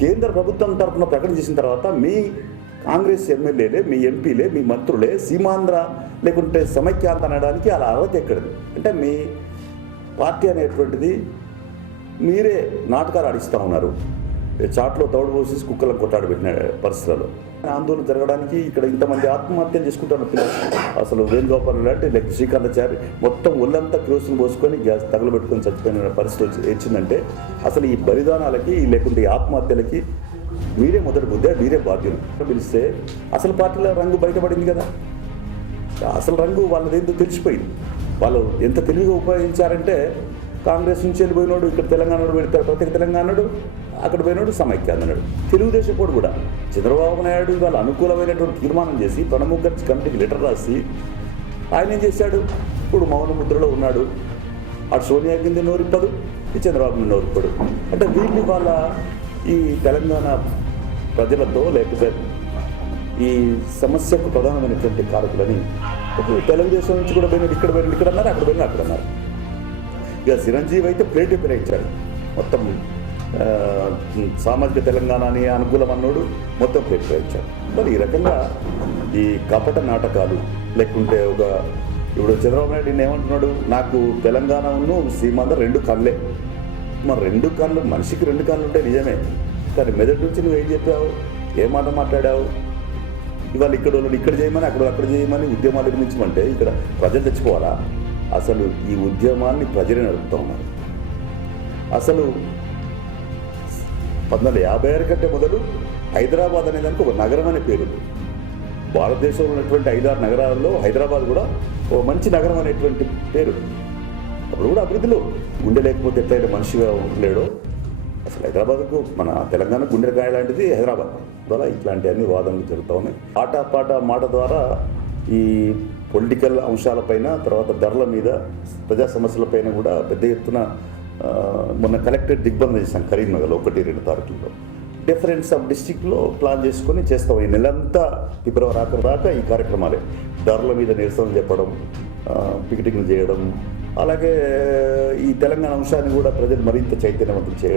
కేంద్ర ప్రభుత్వం తరఫున ప్రకటన చేసిన తర్వాత మీ కాంగ్రెస్ ఎమ్మెల్యేలే, మీ ఎంపీలే, మీ మంత్రులే సీమాంధ్ర లేకుంటే సమైక్యాంధ్ర అనడానికి అలా అర్హత ఎక్కడది? అంటే మీ పార్టీ అనేటువంటిది మీరే నాటకాలు ఆడిస్తూ ఉన్నారు. చాట్లో తౌడు పోసి కుక్కలను కొట్టాడబెట్టిన పరిస్థితులలో ఆందోళన జరగడానికి ఇక్కడ ఇంతమంది ఆత్మహత్యలు చేసుకుంటారు పిల్లలు. అసలు వేణుగోపాల్ లాంటి లేకపోతే శ్రీకాంతాచారి మొత్తం ఒళ్ళంతా క్రోసిన్ పోసుకొని గ్యాస్ తగలబెట్టుకొని చచ్చిపోయిన పరిస్థితి వచ్చిందంటే అసలు ఈ బలిదానాలకి లేకుంటే ఈ ఆత్మహత్యలకి మీరే మొదటి బుద్ధే, మీరే బాధ్యులు. పిలిస్తే అసలు పార్టీలో రంగు బయటపడింది కదా. అసలు రంగు వాళ్ళదేందో తెలిసిపోయింది. వాళ్ళు ఎంత తెలివిగా ఉపయోగించారంటే కాంగ్రెస్ నుంచి వెళ్ళిపోయినాడు ఇక్కడ తెలంగాణలో పెడతాడు, ప్రత్యేక తెలంగాణడు అక్కడ పోయినాడు సమైక్యాంధ్ర అన్నాడు. తెలుగుదేశం కూడా చంద్రబాబు నాయుడు వాళ్ళ అనుకూలమైనటువంటి తీర్మానం చేసి ప్రణబ్ ముఖర్జీ కమిటీకి లెటర్ రాసి ఆయన ఏం చేశాడు? ఇప్పుడు మౌన ముద్రలో ఉన్నాడు. అటు సోనియా గాంధీ నోరిప్పదు, ఈ చంద్రబాబు నోరిప్పడు. అంటే వీళ్ళు వాళ్ళ ఈ తెలంగాణ ప్రజలతో లేకపోతే ఈ సమస్యకు ప్రధానమైనటువంటి కారకులని తెలుగుదేశం నుంచి కూడా పోయినాడు, ఇక్కడ పోయినాడు, ఇక్కడ అన్నారు, అక్కడ పోయినా అక్కడ అన్నారు. ఇక చిరంజీవి అయితే ప్లేట్ ఇచ్చాడు. మొత్తం సామాజిక తెలంగాణని అనుకూలం అన్నాడు, మొత్తం ప్లేట్ ఇచ్చాడు. మరి ఈ రకంగా ఈ కపట నాటకాలు లేకుంటే ఇప్పుడు చంద్రబాబు నాయుడు ఏమంటున్నాడు? నాకు తెలంగాణ సీమాంధ్ర రెండు కళ్ళే. మరి రెండు కళ్ళు, మనిషికి రెండు కళ్ళు ఉంటే నిజమే, కానీ మెదడు నుంచి నువ్వు ఏం చెప్పావు, ఏ మాట మాట్లాడావు? ఇవాళ ఇక్కడ వాళ్ళు ఇక్కడ చేయమని అక్కడ చేయమని ఉద్యమాలు నిర్మించమంటే ఇక్కడ ప్రజలు తెచ్చుకోవాలా? అసలు ఈ ఉద్యమాన్ని ప్రజలే నడుపుతూ ఉన్నారు. అసలు 1956 కంటే మొదలు హైదరాబాద్ అనేదానికి ఒక నగరం అనే పేరు. భారతదేశంలో ఉన్నటువంటి 5-6 నగరాల్లో హైదరాబాద్ కూడా ఒక మంచి నగరం అనేటువంటి పేరు. అప్పుడు కూడా అభివృద్ధిలో గుండె లేకపోతే ఎట్లయితే మనిషిగా ఉండలేడో అసలు హైదరాబాద్కు మన తెలంగాణ గుండెకాయ లాంటిది హైదరాబాద్. ద్వారా ఇట్లాంటి అన్ని వాదనలు జరుగుతూ ఉన్నాయి. మాట ద్వారా ఈ పొలిటికల్ అంశాలపైన, తర్వాత ధరల మీద, ప్రజా సమస్యలపైన కూడా పెద్ద ఎత్తున మొన్న కలెక్టరేట్ దిగ్బంధం చేశాం కరీంనగర్లో 1-2 తారీఖుల్లో. డిఫరెంట్ సబ్ డిస్టిక్లో ప్లాన్ చేసుకొని చేస్తాం. ఈ నెలంతా ఫిబ్రవరి ఆఖరి దాకా ఈ కార్యక్రమాలే. ధరల మీద నిరసన చెప్పడం, పికెటింగ్ చేయడం, అలాగే ఈ తెలంగాణ అంశాన్ని కూడా ప్రజలు మరింత చైతన్యవంతం చేయడం.